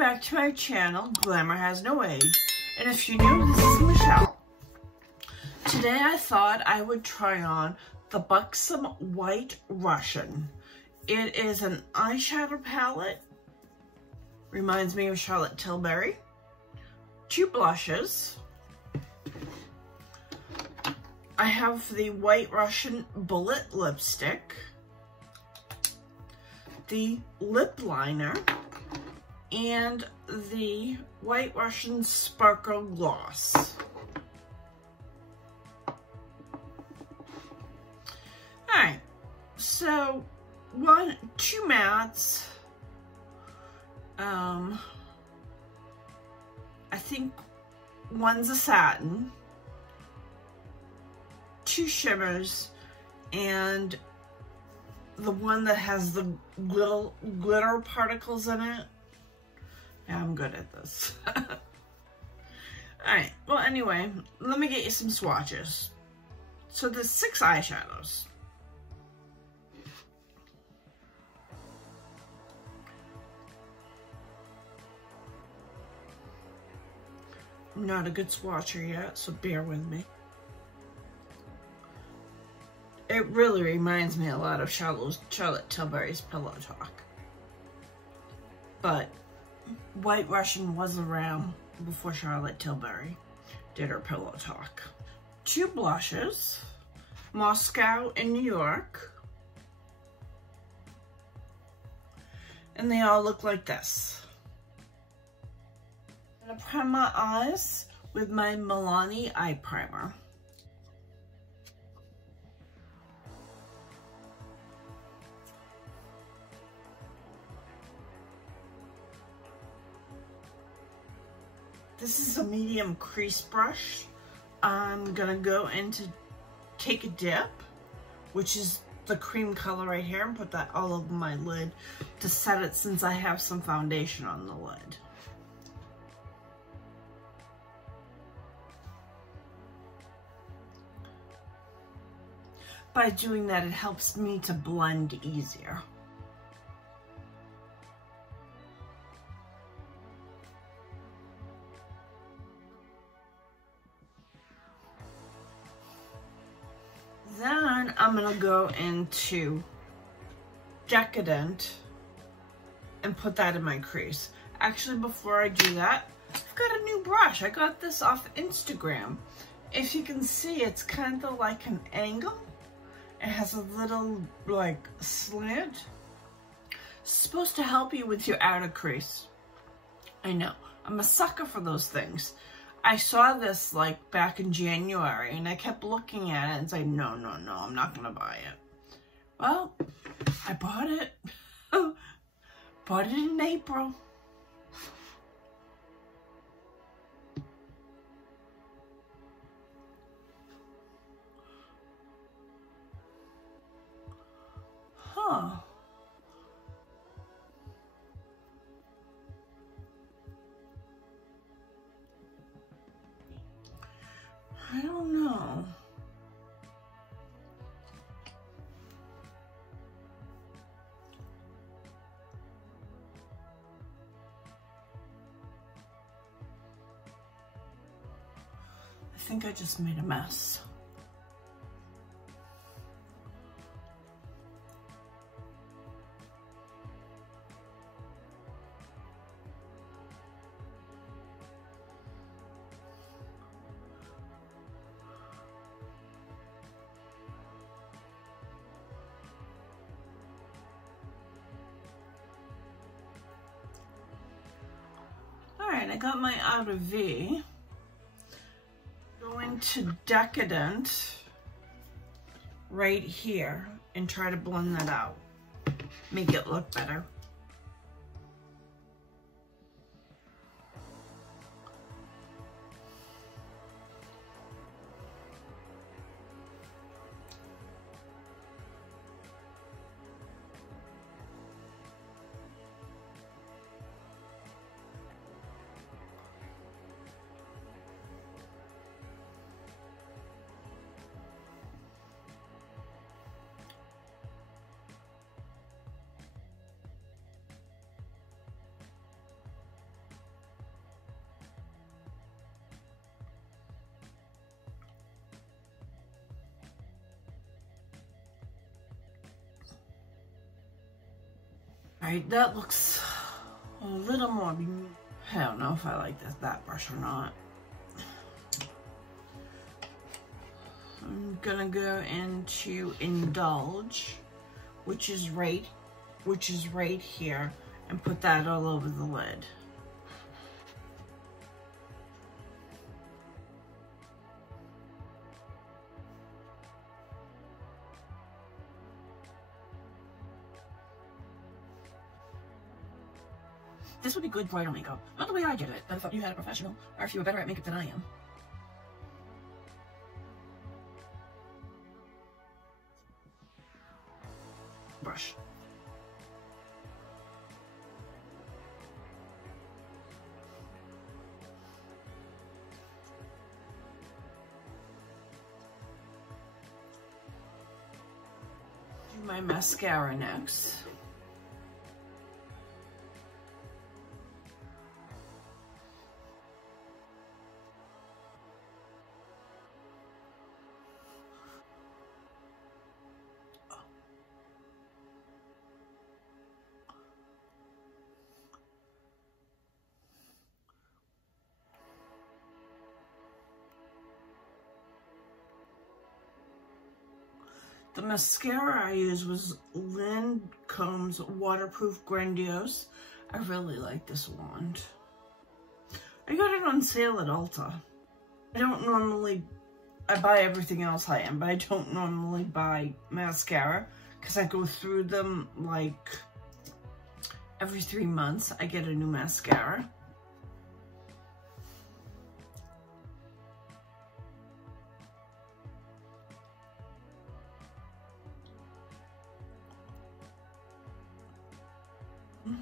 back to my channel, Glamour Has No Age, and if you're new, this is Michelle. Today I thought I would try on the Buxom White Russian. It is an eyeshadow palette, reminds me of Charlotte Tilbury, 2 blushes. I have the White Russian Bullet lipstick, the lip liner, and the White Russian Sparkle Gloss. Alright, so 2 mattes, I think one's a satin, 2 shimmers, and the one that has the glitter particles in it. Yeah, I'm good at this. Alright, well anyway, let me get you some swatches. So there's 6 eyeshadows. I'm not a good swatcher yet, so bear with me. It really reminds me a lot of Charlotte Tilbury's Pillow Talk. But White Russian was around before Charlotte Tilbury did her Pillow Talk. 2 blushes, Moscow and New York. And they all look like this. I'm gonna prime my eyes with my Milani eye primer. This is a medium crease brush. I'm gonna go into Take a Dip, which is the cream color right here, and put that all over my lid to set it since I have some foundation on the lid. By doing that, it helps me to blend easier. Then I'm gonna go into Decadent and put that in my crease. Actually, before I do that, I've got a new brush. I got this off Instagram. If you can see, it's kind of like an angle. It has a little like slant. It's supposed to help you with your outer crease. I know, I'm a sucker for those things. I saw this like back in January and I kept looking at it and saying, no, I'm not gonna buy it. Well, I bought it. Bought it in April. Huh. I don't know. I think I just made a mess. Alright, I got my outer V. Go into Decadent right here and try to blend that out. Make it look better. Alright, that looks a little more, I don't know if I like that brush or not. I'm gonna go into Indulge, which is right here, and put that all over the lid. This would be good bridal makeup. Not the way I did it, but if you had a professional, or if you were better at makeup than I am. Brush. Do my mascara next. The mascara I used was Lancome's Waterproof Grandiose. I really like this wand. I got it on sale at Ulta. I buy everything else I am, but I don't normally buy mascara because I go through them like every 3 months. I get a new mascara.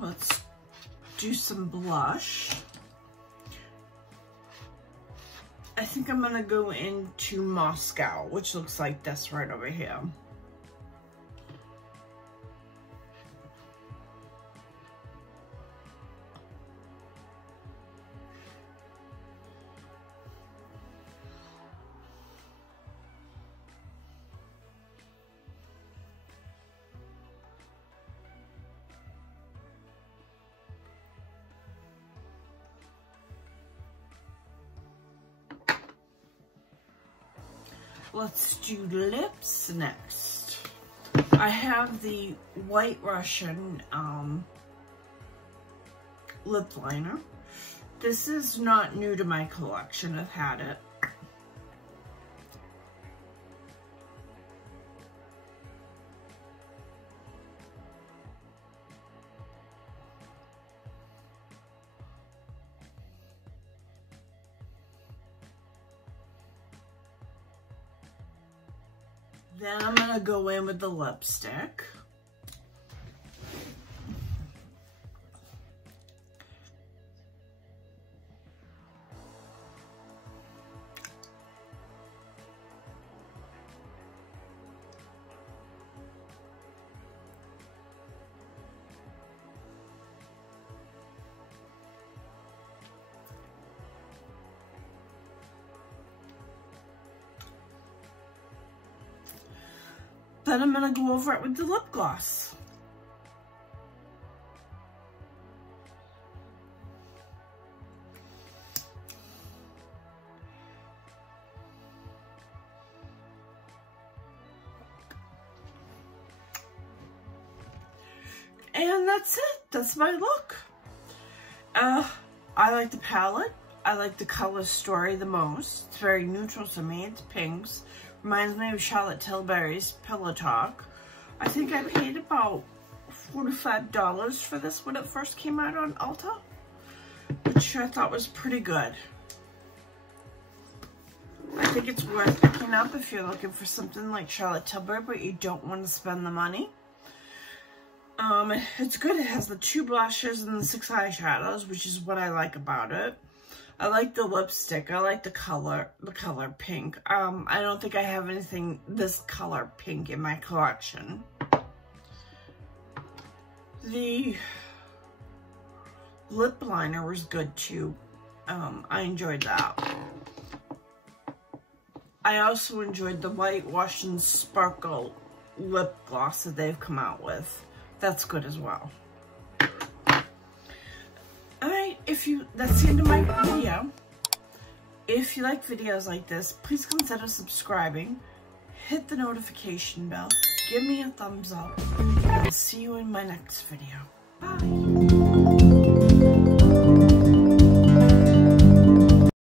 Let's do some blush. I think I'm gonna go into Moscow, which looks like this right over here. Let's do lips next. I have the White Russian lip liner. This is not new to my collection. I've had it. Then I'm gonna go in with the lipstick. Then I'm gonna go over it with the lip gloss. And that's it. That's my look. I like the palette. I like the color story the most. It's very neutral to me. It's pinks. Reminds me of Charlotte Tilbury's Pillow Talk. I think I paid about $45 for this when it first came out on Ulta, which I thought was pretty good. I think it's worth picking up if you're looking for something like Charlotte Tilbury, but you don't want to spend the money. It's good. It has the 2 blushes and the 6 eyeshadows, which is what I like about it. I like the lipstick. I like the color pink. I don't think I have anything this color pink in my collection. The lip liner was good too. I enjoyed that. I also enjoyed the White Russian Sparkle lip gloss that they've come out with. That's good as well. that's the end of my video. If you like videos like this, please consider subscribing. Hit the notification bell. Give me a thumbs up. And I'll see you in my next video. Bye.